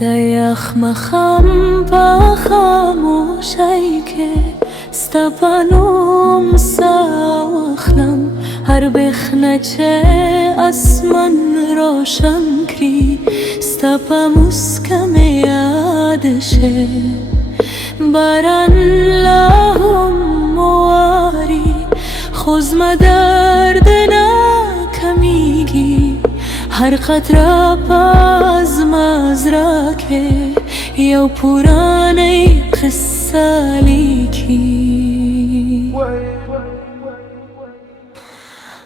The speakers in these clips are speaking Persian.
در یخ مخم با خاموشی که ستپنم ساوخلم هر بخنه چه اسمن روشن کری ستپا مسکم یادشه باران لهم مواری خوزم درد نکمیگی هر قطره باز مزرکه یو پورانه قصه لیکی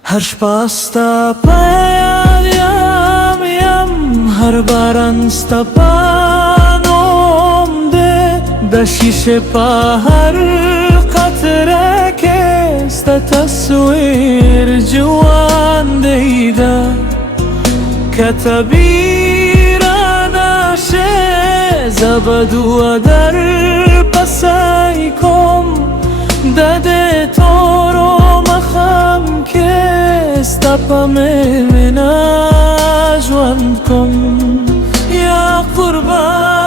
هر شپه ستا په یاد یم هر باران ستا په نوم ده د شیشه په هر قطره کې ستا تصویر ژوندی ده که تعبیر نشه زه به دعا در پسی کوم د دې تورو مخم کې ستا په مینه ژوند کوم یا قربان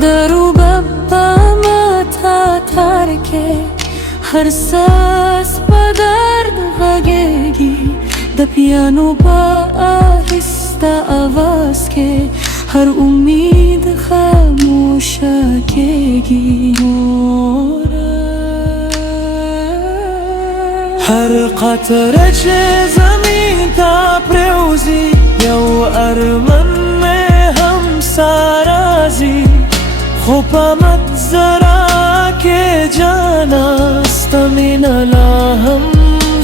درو بابا ماتا تارکه هر ساس په درد غږیږي د پیانو په آهسته اواز کې هر امید خاموشه کېږي هر قطره چې زمین ته پرېوځي یو ارمان مې هم سارازي خو په متزره کې جانا ستا مینه لا هم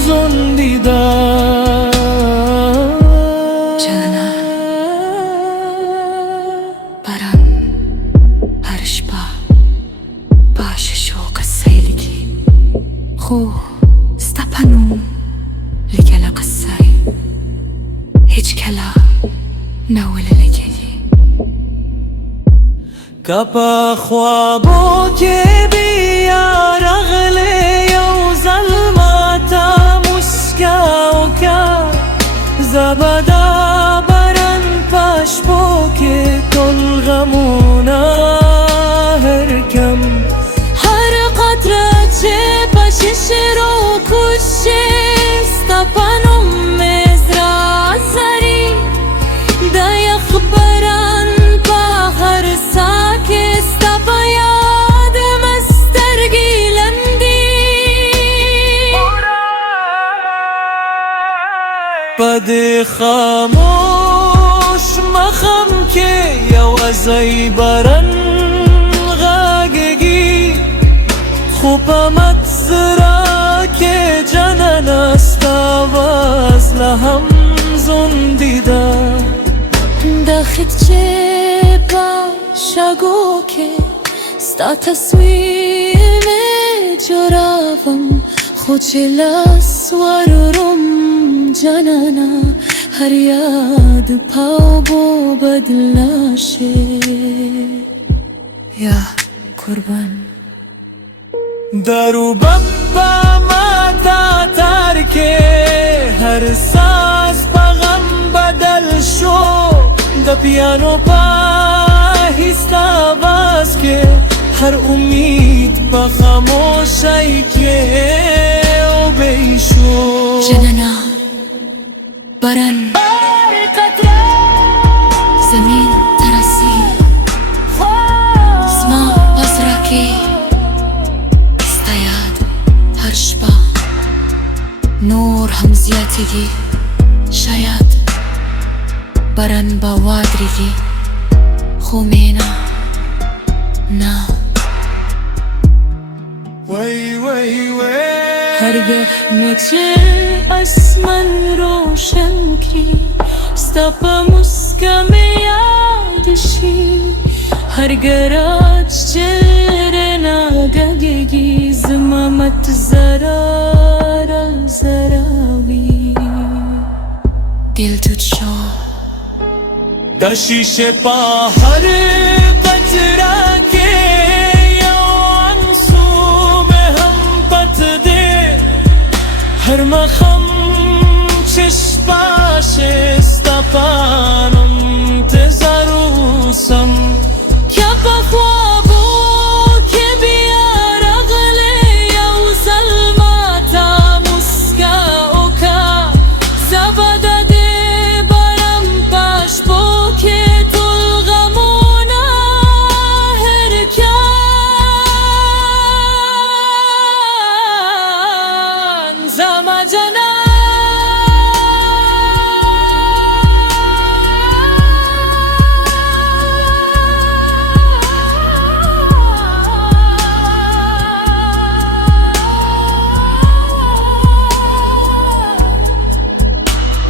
ژوندی ده جانا باران هر شپه باشه شوق قصه لیکي خو ستا په نوم لیکله قصه هیڅ کله ناویللی کېږي که په خوابو کې بیا راغلی یو ځل ماته مسکا وکړه زه به دا باران په شپو کې ټول غمونه هېر کړم هر قطره چې په شیشه راکوشي ستا په نوم مې زړه سري د یخ باران په هر سا په دې خاموش مخم کې یوازې باران غږیږي خو په متزره کې جانانه ستا آواز لا هم ژوندی ده د خدچې په شګو کې ستا تصویر مې جوړوم خو چې لاس ورورم جانانا هر یاد پاو بدلا شه یا قربان درو بابا ماتا تارکه هر ساز په غم بدل شو د پیانو په آهسته آواز کې هر امید په خاموشۍ کې وبې شو جانانا باران زمین ترسی زما پزره کې ستا یاد هر شپه نور هم زیاتېږي شاید باران به وادرېږي خو مینه نه وای وای وای هرگاه نچه اسمن روشن کی ستا په مسکم یادشي هر گرات چهره ناگگی زما متزره را زراوی दिल तुझको दशिश पा हर कचरा के आंसू में हम पत दे हर मखम چشپاش استپانم تزاروسم که بخوابو که بیار اغلی یو ظلماتا مسکاو که زباده دی برم پاش بو که تلغمونا هرکان زما جنا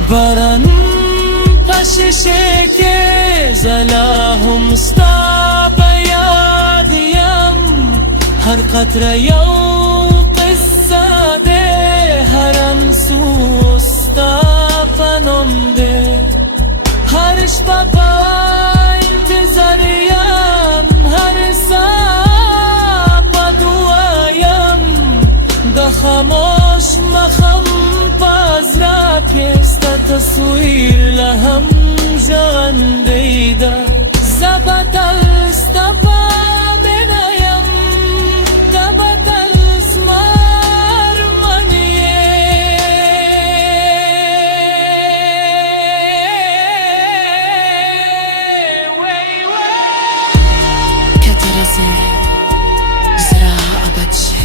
باران پششه که زلاهم ستا بیادیم هر قطره یو قصه ده هر انسو ستا پنم ده هر شپا پا انتظاریم هر ساپا دوایم ده خاموش مخم پازرا پیستا تصویر لهم جان دیده زبطل استپا بنایم تبطل زمار منیه كترزي زراعة أبدشي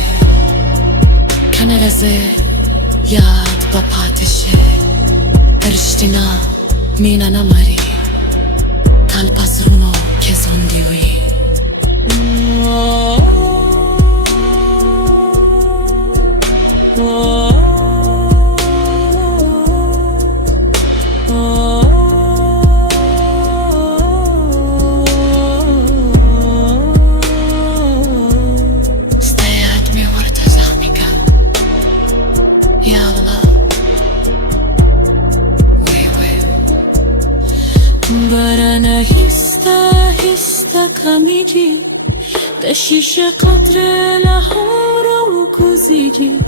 كان رزي ياد بپاتشه ارشتنا مینا نماری تال پسرونو که زندیوی استياد مي ورد زعمك يا الله برن هستا هستا کمیگی دشیش قدر لحور و کوزیگی